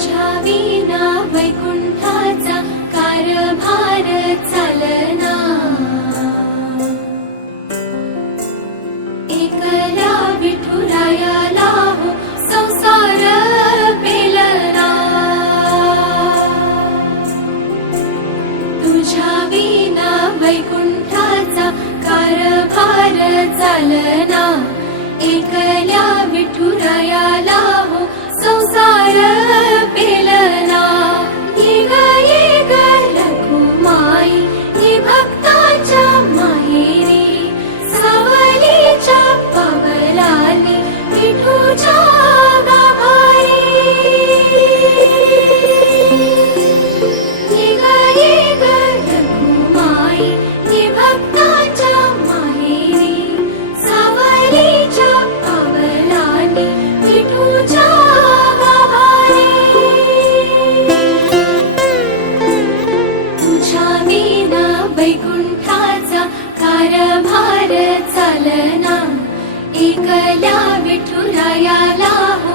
तुझ्या विना वैकुंठाचा कारभार चालना। एकल्या विठुरायाला हो संसार पेलना। तुझ्या विना वैकुंठाचा कारभार चालना। एकल्या विठुरायाला हो संसार पेलना। ये ग रखुमाई ये भक्ताच्या माहेरी सावलीच्या पावलांनी विठूच्या गाभारी। ये ग रखुमाई ये भक्ताच्या माहेरी सावलीच्या पावलांनी विठूच्या गाभारी। तुझ्या विना वैकुंठाचा कारभार चालना। एकल्या विठुरायाला हो